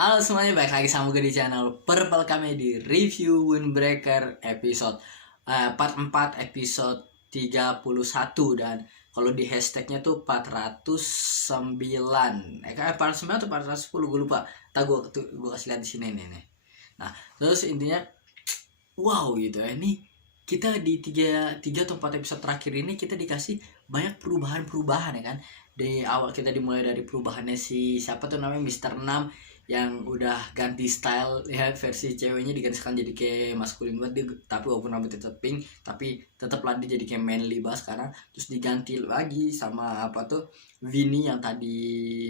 Halo semuanya, balik lagi sama gue di channel Purple Comedy Review Windbreaker episode part 4 episode 31. Dan kalau di hashtagnya tuh 409 409 atau 410 gue lupa. Gue kasih lihat di sini nih. Nah, terus intinya wow gitu ya. Ini kita di 3 atau 4 episode terakhir ini kita dikasih banyak perubahan ya kan. Dari awal kita dimulai dari perubahannya si siapa tuh namanya Mister 6 yang udah ganti style ya, versi ceweknya digantikan jadi kayak maskulin banget dia, tapi walaupun rambutnya tetap pink tapi tetap lah dia jadi kayak manly banget sekarang. Terus diganti lagi sama apa tuh Vini yang tadi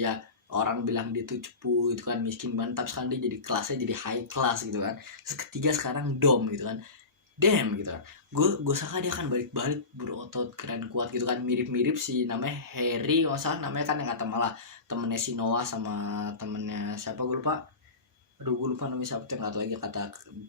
ya orang bilang dia tuh cepu itu kan, miskin banget, tapi sekarang dia jadi kelasnya jadi high class gitu kan. Terus ketiga sekarang Dom gitu kan, damn gitu kan. Gue sangka dia akan balik-balik berotot keren kuat gitu kan, mirip-mirip si namanya Harry nggak salah namanya kan, yang kata malah temennya si Noah sama temennya siapa gue lupa. Aduh gue lupa namanya siapa tuh, yang lagi kata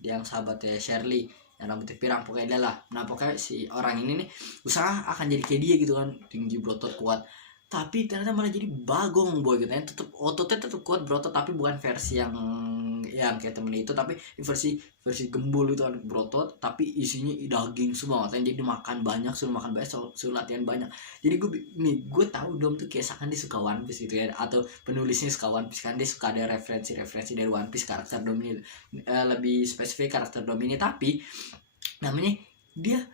yang sahabatnya Shirley yang rambutnya pirang, pokoknya dia lah. Nah pokoknya si orang ini nih usaha akan jadi kayak dia gitu kan, tinggi berotot kuat, tapi ternyata malah jadi bagong boy gitu kan. Tetap ototnya tetap kuat berotot, tapi bukan versi yang kayak temen itu, tapi versi gembul itu kan, berotot tapi isinya daging semua katanya. Jadi makan banyak, suruh makan banyak, suruh latihan banyak. Jadi gue tahu Dom tuh kayak seakan dia suka One Piece gitu ya, atau penulisnya suka One Piece kan, dia suka ada referensi dari One Piece karakter Dom ini. Lebih spesifik karakter Dom ini, tapi namanya dia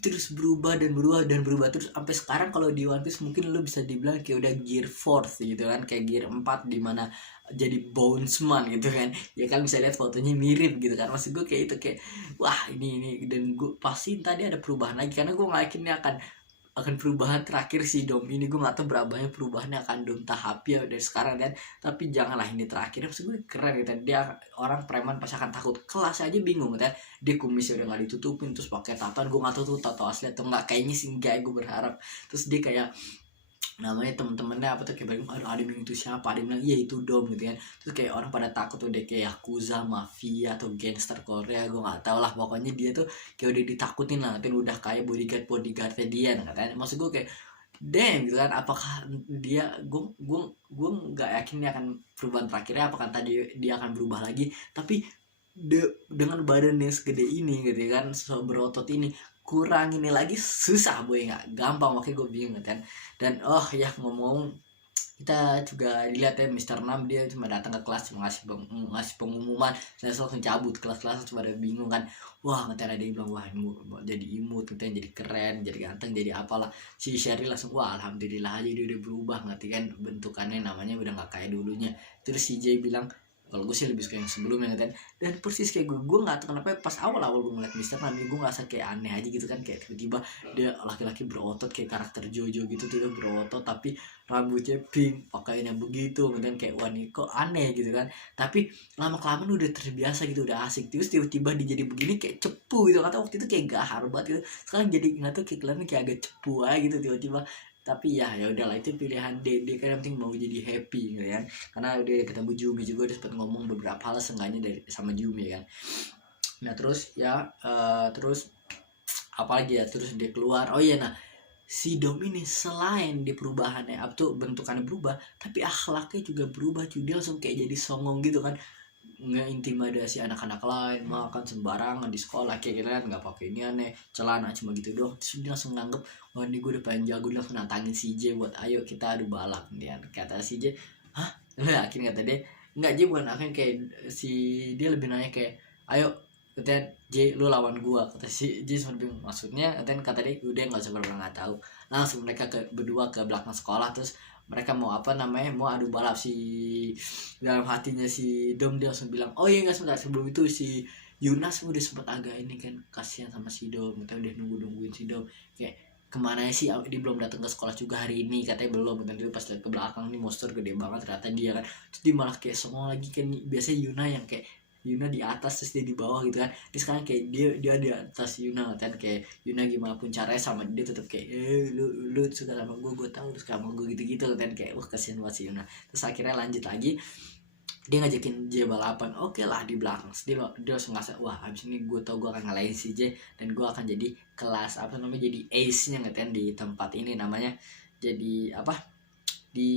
terus berubah dan berubah dan berubah terus sampai sekarang. Kalau di One Piece mungkin lo bisa dibilang kayak udah gear 4 gitu kan, kayak gear 4 di mana jadi Bonesman gitu kan. Ya kan bisa lihat fotonya mirip gitu kan, maksud gue kayak itu kayak wah ini. Dan gue pasti tadi ada perubahan lagi karena gue nggak yakin ini akan perubahan terakhir si Dom ini. Gue nggak tahu berapa banyak perubahannya akan Dom tahap ya dari sekarang dan tapi janganlah ini terakhir. Maksud gue keren gitu, dia orang preman pasti akan takut, kelas aja bingung gitu ya. Dia kumisnya udah nggak ditutupin terus pakai tatoan, gue nggak tahu tuh tato asli atau nggak, kayaknya sih enggak, gue berharap. Terus dia kayak namanya temen-temennya apa tuh kayak bilang, aduh ada yang itu siapa, ada yang bilang iya itu Dom gitu kan. Terus kayak orang pada takut tuh, dia kayak yakuza, mafia atau gangster Korea, gue nggak tahu lah. Pokoknya dia tuh kayak udah ditakutin lah, kan udah kayak bodyguardnya dia katanya. Maksud gue kayak damn gitu kan. Apakah dia, gue nggak yakin dia akan perubahan terakhirnya apakah tadi dia akan berubah lagi, tapi dengan badan yang segede ini gitu ya kan, so berotot ini, kurang ini lagi susah boy, nggak gampang. Makanya gue bingung kan. Dan oh ya ngomong, kita juga dilihat ya Mister 6 dia cuma datang ke kelas, cuma ngasih pengumuman, saya langsung cabut. Kelas-kelas cuma ada bingung kan. Wah ngetanya ada yang bilang wah jadi imut, ngetanya jadi keren, jadi ganteng, jadi apalah. Si Sherry langsung wah alhamdulillah aja dia udah berubah, ngerti kan, bentukannya namanya udah nggak kayak dulunya. Terus si Jay bilang kalau gue sih lebih suka yang sebelumnya kan. Dan persis kayak gue nggak tahu kenapa pas awal gue ngeliat Mister Nami, gue ngerasa kayak aneh aja gitu kan, kayak tiba-tiba dia laki-laki berotot kayak karakter Jojo gitu, tuh berotot tapi rambutnya pink, pakaiannya begitu kemudian kayak wah nih kok aneh gitu kan. Tapi lama kelamaan udah terbiasa gitu, udah asik. Terus tiba-tiba dia jadi begini kayak cepu gitu, kata waktu itu kayak gahar banget gitu, sekarang jadi nggak tahu kayak kelihatannya kayak agak cepu aja gitu tiba-tiba. Tapi ya udahlah, itu pilihan Dede kan, yang penting mau jadi happy gitu kan. Karena udah ketemu Jumi juga, udah sempat ngomong beberapa hal seenggaknya dari sama Jumi kan. Nah terus ya terus apalagi ya, terus dia keluar. Oh iya, nah si Dom ini selain di perubahannya apa tuh bentukannya berubah, tapi akhlaknya juga berubah cuy. Dia langsung kayak jadi songong gitu kan, ngeintimidasi anak-anak lain, makan sembarangan di sekolah kayak gitu kan, nggak pakai ini aneh, celana cuma gitu doang. Terus dia langsung nganggep wah ini gue udah pengen jago, dia langsung nantangin si J buat ayo kita adu balap. Dia kata si J, hah lu yakin, kata dia. Nggak, J bukan akhirnya kayak si dia lebih nanya kayak ayo katanya J lu lawan gua, kata si J sempat bingung maksudnya. Kata dia udah nggak usah pernah, nggak tahu. Langsung mereka berdua ke belakang sekolah. Terus mereka mau apa namanya, mau adu balap. Si dalam hatinya si Dom dia langsung bilang oh iya nggak, sebentar sebelum itu si Yunas udah sempet agak ini kan, kasihan sama si Dom, kita udah nungguin si Dom kayak kemana sih dia belum datang ke sekolah juga hari ini, katanya belum. Dan dia pas lihat ke belakang nih monster gede banget ternyata dia kan. Terus dia malah kayak songong lagi kan, biasanya Yuna yang kayak Yuna di atas terus dia di bawah gitu kan. Dia sekarang kayak dia di atas Yuna kan, kayak Yuna gimana pun caranya sama dia tetap kayak lu suka sama gue tahu terus sama gue gitu-gitu kan, kayak wah kasihan banget si Yuna. Terus akhirnya lanjut lagi, dia ngajakin J balapan. Oke lah di belakang dia langsung ngerasa wah abis ini gue tau gue akan ngalahin si J dan gue akan jadi kelas apa namanya, jadi ace nya ngertiin di tempat ini namanya, jadi apa, di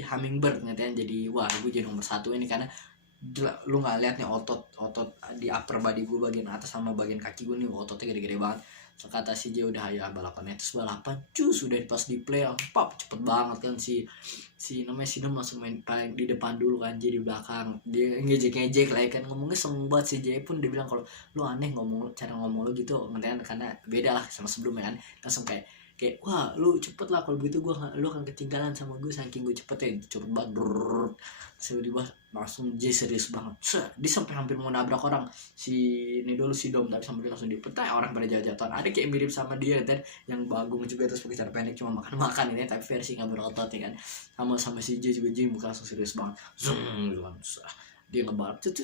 Hummingbird ngertiin. Jadi wah gue jadi nomor 1 ini karena lu nggak lihat nih otot di upper body gue bagian atas sama bagian kaki gue nih ototnya gede-gede banget. So, kata si J udah ya balapan, terus balapan cus udah pas di play pop cepet banget kan, si namanya si Dom langsung main paling di depan dulu kan, J di belakang, dia ngejek lah ya kan, ngomongnya sembat. Si J pun dia bilang kalau lu aneh cara ngomong lu gitu, ngerti, karena beda lah sama sebelumnya kan. Langsung kayak wah lu cepet lah kalau begitu lu akan ketinggalan sama gue saking gue cepet ya, cepet banget. Tiba-tiba langsung J serius banget, dia sampai hampir mau nabrak orang, ini dulu si Dom, tapi sampai langsung dipetai orang pada jatuhan. Ada kayak mirip sama dia kan, yang bagung juga terus pakai cara pendek cuma makan ini, tapi versi nggak berotot ya kan. Sama si J juga, J muka langsung serius banget, zoom dia ngebalap cut.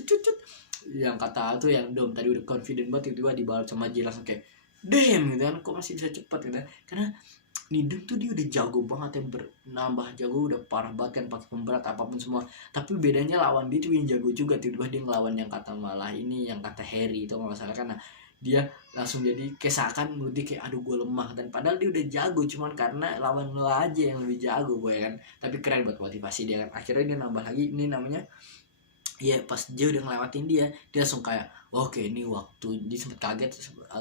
Yang kata tuh yang Dom tadi udah confident banget, tiba-tiba dibalap sama J langsung kayak damn gitu kan, kok masih bisa cepat gitu kan. Karena Nidam tuh dia udah jago banget, yang bernambah jago udah parah banget kan, pakai pemberat apapun semua. Tapi bedanya lawan dia tuh yang jago juga, tiba-tiba dia ngelawan yang kata malah ini, yang kata Harry itu kalau salah kan. Nah, dia langsung jadi kesakan dia kayak aduh gue lemah, dan padahal dia udah jago, cuman karena lawan lo aja yang lebih jago gue kan. Tapi keren buat motivasi dia kan, akhirnya dia nambah lagi ini namanya. Iya, pas dia udah ngelewatin dia langsung kayak oke, ini waktu, dia sempat kaget,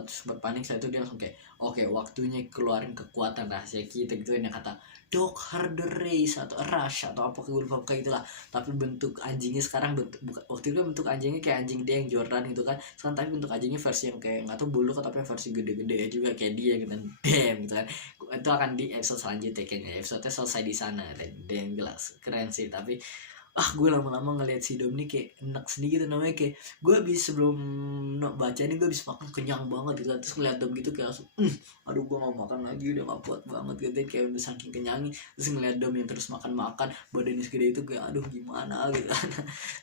sempat panik. Setelah itu dia langsung kayak oke, waktunya keluarin kekuatan rahasia kita gitu, yang kata dog harder race atau rush atau apa, gue lupa kayak gitulah. Tapi bentuk anjingnya sekarang waktu itu bentuk anjingnya kayak anjing dia yang Jordan gitu kan. Sekarang tapi bentuk anjingnya versi yang kayak nggak tahu bulldog tapi versi gede-gede juga kayak dia gitu kan. Damn gitu kan. Itu akan di episode selanjutnya kayaknya, episode selesai di sana. Damn, jelas keren sih. Tapi gue lama-lama ngeliat si Dom nih kayak enak sendiri gitu, namanya kayak gue habis sebelum baca ini gue habis makan kenyang banget gitu, terus ngeliat Dom gitu kayak langsung aduh gue mau makan lagi, udah gak kuat banget gitu, kayak udah saking kenyangnya. Terus ngeliat Dom yang terus makan badannya segede itu kayak aduh gimana gitu.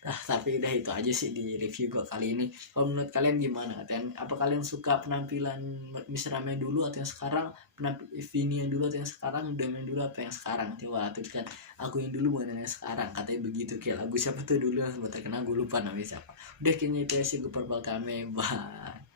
Nah tapi udah itu aja sih di review gue kali ini. Kalau menurut kalian gimana? Apa kalian suka penampilan Mr. Rame dulu atau yang sekarang, Vini yang dulu atau yang sekarang, Dom yang dulu apa yang sekarang? Coba tuliskan aku yang dulu mana yang sekarang, katanya begitu. Kayak lagu siapa tuh dulu yang sempat terkenal, gue lupa namanya siapa. Udah kayaknya itu sih gue perbal kami, bye.